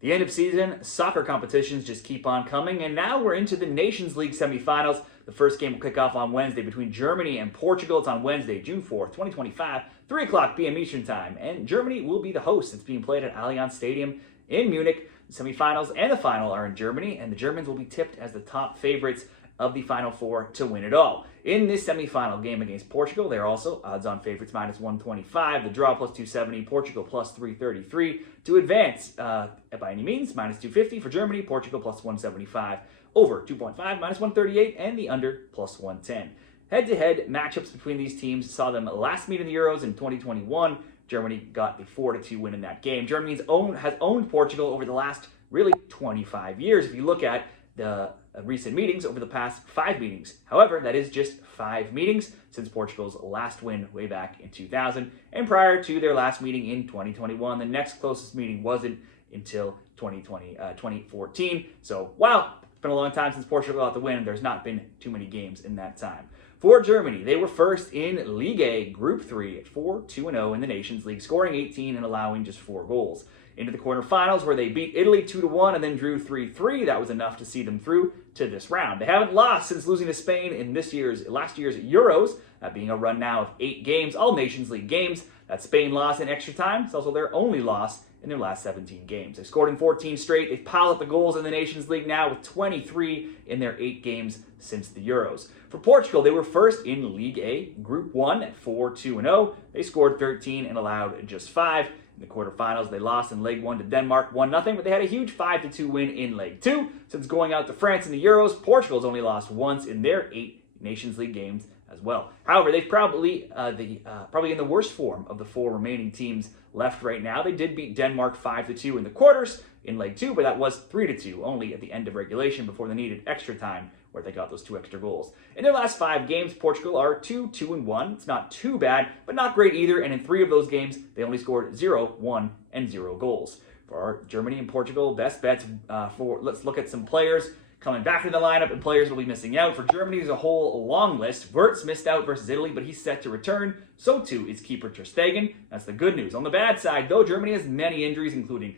The end of season soccer competitions just keep on coming, and now we're into the Nations League Semifinals. The first game will kick off on Wednesday between Germany and Portugal. It's on Wednesday, June 4th, 2025, 3 o'clock p.m. Eastern Time, and Germany will be the host. It's being played at Allianz Stadium in Munich. The semifinals and the final are in Germany, and the Germans will be tipped as the top favorites of the Final Four to win it all. In this semifinal game against Portugal, they're also odds-on favorites -125, the draw +270, Portugal +333 to advance by any means, -250 for Germany, Portugal +175, over 2.5 -138, and the under +110. Head-to-head matchups between these teams saw them last meet in the Euros in 2021. Germany got the 4-2 win in that game. Germany has owned Portugal over the last really 25 years. If you look at the recent meetings over the past 5 meetings. However, that is just 5 meetings since Portugal's last win way back in 2000. And prior to their last meeting in 2021, the next closest meeting wasn't until 2014. So while it's been a long time since Portugal got the win, there's not been too many games in that time. For Germany, they were first in League A, Group 3 at 4-2-0 in the Nations League, scoring 18 and allowing just 4 goals. Into the quarterfinals where they beat Italy 2-1 and then drew 3-3. That was enough to see them through to this round. They haven't lost since losing to Spain in last year's Euros, that being a run now of 8 games, all Nations League games. That Spain lost in extra time. It's also their only loss in their last 17 games. They've scored in 14 straight. They've piled up the goals in the Nations League now with 23 in their 8 games since the Euros. For Portugal, they were first in League A, Group 1 at 4-2-0. They scored 13 and allowed just 5. In the quarterfinals, they lost in Leg 1 to Denmark 1-0, but they had a huge 5-2 win in Leg 2. Since going out to France in the Euros, Portugal's only lost once in their 8 Nations League games as well. However, they've probably in the worst form of the 4 remaining teams left right now. They did beat Denmark 5-2 in the quarters in Leg 2, but that was 3-2 only at the end of regulation before they needed extra time, where they got those 2 extra goals. In their last 5 games, Portugal are 2-2-1. It's not too bad, but not great either. And in 3 of those games, they only scored 0, 1, and 0 goals. For our Germany and Portugal best bets, let's look at some players coming back to the lineup and players will be missing out. For Germany, there's a whole long list. Wirtz missed out versus Italy, but he's set to return. So too is keeper Ter Stegen. That's the good news. On the bad side, though, Germany has many injuries, including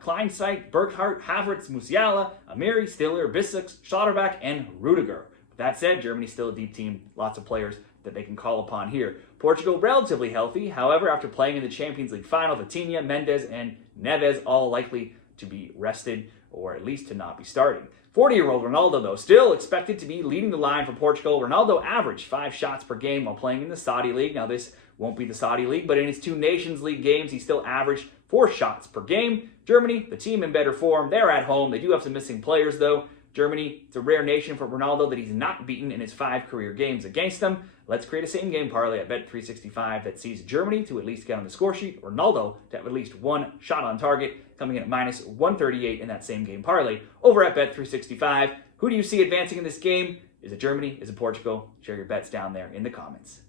Kleinsight, Burkhardt, Havertz, Musiala, Amiri, Stiller, Bissek, Schlotterbeck, and Rudiger. With that said, Germany's still a deep team. Lots of players that they can call upon here. Portugal, relatively healthy. However, after playing in the Champions League final, Vitinha, Mendes, and Neves all likely to be rested, or at least to not be starting. 40-year-old Ronaldo, though, still expected to be leading the line for Portugal. Ronaldo averaged 5 shots per game while playing in the Saudi League. Now, this won't be the Saudi League, but in his 2 Nations League games, he still averaged 4 shots per game. Germany, the team in better form. They're at home. They do have some missing players, though. Germany, it's a rare nation for Ronaldo that he's not beaten in his 5 career games against them. Let's create a same-game parlay at Bet365 that sees Germany to at least get on the score sheet, Ronaldo to have at least 1 shot on target, coming in at -138 in that same-game parlay over at Bet365. Who do you see advancing in this game? Is it Germany? Is it Portugal? Share your bets down there in the comments.